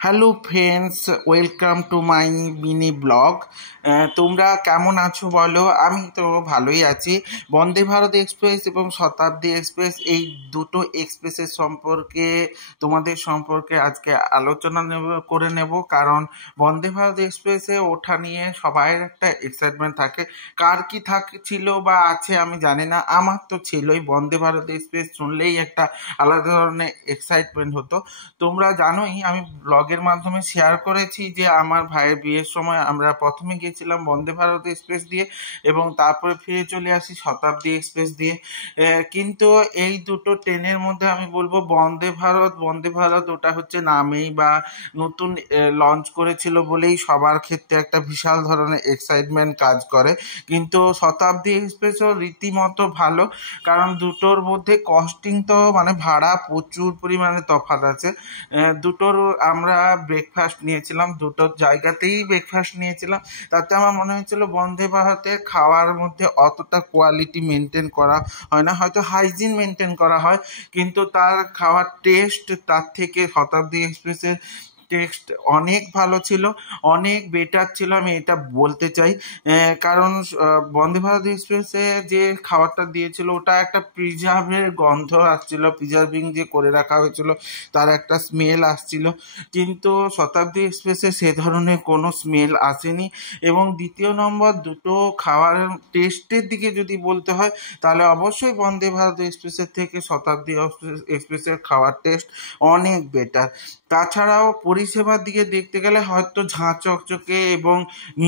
Hello friends, welcome to my mini blog. তোমরা কেমন আছো বলো? আমি তো ভালোই আছি। বন্দে ভারত এক্সপ্রেস এবং শতাব্দী এক্সপ্রেস, এই দুটো এক্সপ্রেসের সম্পর্কে তোমাদের সম্পর্কে আজকে আলোচনা করে নেব। কারণ বন্দে ভারত এক্সপ্রেসে ওঠা নিয়ে সবাই একটা এক্সাইটমেন্ট থাকে। কার কি ছিল বা আছে আমি জানি না, আমার তো ছিলই। বন্দে ভারত এক্সপ্রেস শুনলেই একটা আলাদা ধরনের এক্সাইটমেন্ট হতো। তোমরা জানোই আমি ব্লগের মাধ্যমে শেয়ার করেছি যে আমার ভাইয়ের বিয়ের সময় আমরা প্রথমে গিয়েছিলাম বন্দে ভারত এক্সপ্রেস দিয়ে এবং তারপরে ফিরে চলে আসি শতাব্দী এক্সপ্রেস দিয়ে। কিন্তু এই দুটো ট্রেনের মধ্যে আমি বলবো বন্দে ভারত ওটা হচ্ছে নামেই বা নতুন লঞ্চ করেছিল বলেই সবার ক্ষেত্রে একটা বিশাল ধরনের এক্সাইটমেন্ট কাজ করে। কিন্তু শতাব্দী এক্সপ্রেসও রীতিমতো ভালো, কারণ দুটোর মধ্যে কস্টিং তো মানে ভাড়া প্রচুর পরিমাণে তফাৎ আছে। দুটোর আমরা ব্রেকফাস্ট নিয়েছিলাম, দুটোর জায়গাতেই ব্রেকফাস্ট নিয়েছিলাম। তাতে আমার মনে হয়েছিল বন্দে ভারতের খাওয়ার মধ্যে অতটা কোয়ালিটি মেনটেন করা হয় না, হয়তো হাইজিন মেনটেন করা হয়, কিন্তু তার খাওয়ার টেস্ট তার থেকে শতাব্দী এক্সপ্রেসের টেক্সট অনেক ভালো ছিল, অনেক বেটার ছিল, আমি এটা বলতে চাই। কারণ বন্দে ভারত এক্সপ্রেসে যে খাবারটা দিয়েছিল ওটা একটা প্রিজার্ভের গন্ধ আসছিল, প্রিজার্ভিং যে করে রাখা হয়েছিল তার একটা স্মেল আসছিল। কিন্তু শতাব্দী এক্সপ্রেসে সে ধরনের কোনো স্মেল আসেনি। এবং দ্বিতীয় নম্বর, দুটো খাওয়ার টেস্টের দিকে যদি বলতে হয় তাহলে অবশ্যই বন্দে ভারত এক্সপ্রেসের থেকে শতাব্দী এক্সপ্রেসের খাওয়ার টেস্ট অনেক বেটার। তাছাড়াও পরিষেবার দিকে দেখতে গেলে হয়তো ঝাঁ চকচকে এবং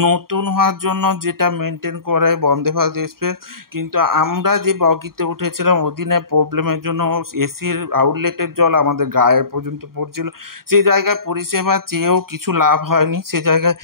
নতুন হওয়ার জন্য যেটা মেনটেন করে বন্দে ভারত এক্সপ্রেস, কিন্তু আমরা যে বগিতে উঠেছিলাম ওদিনের প্রবলেমের জন্য এসির আউটলেটের জল আমাদের গায়ে পর্যন্ত পড়ছিল। সেই জায়গায় পরিষেবা চেয়েও কিছু লাভ হয়নি। সে জায়গায়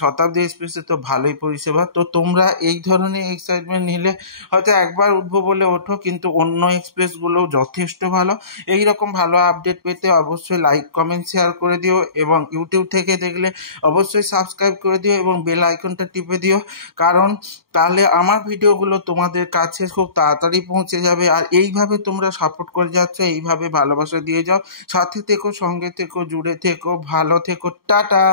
শতাব্দী এক্সপ্রেসে তো ভালোই পরিষেবা। তো তোমরা এই ধরনের এক্সাইটমেন্ট নিলে হয়তো একবার উঠবো বলে ওঠো, কিন্তু অন্য এক্সপ্রেসগুলো যথেষ্ট ভালো। এইরকম ভালো আপডেট পেতে অবশ্যই লাইক কমেন্ট শেয়ার করে দিও, এবং ইউটিউব থেকে দেখলে অবশ্যই সাবস্ক্রাইব করে দিও এবং বেল আইকনটা টিপে দিও, কারণ তাহলে আমার ভিডিওগুলো তোমাদের কাছে খুব তাড়াতাড়ি পৌঁছে যাবে। আর এইভাবে তোমরা সাপোর্ট করে যাচ্ছ, এইভাবে ভালোবাসা দিয়ে যাও। সাথে থেকো, সঙ্গে থেকো, জুড়ে থেকো, ভালো থেকো, টাটা।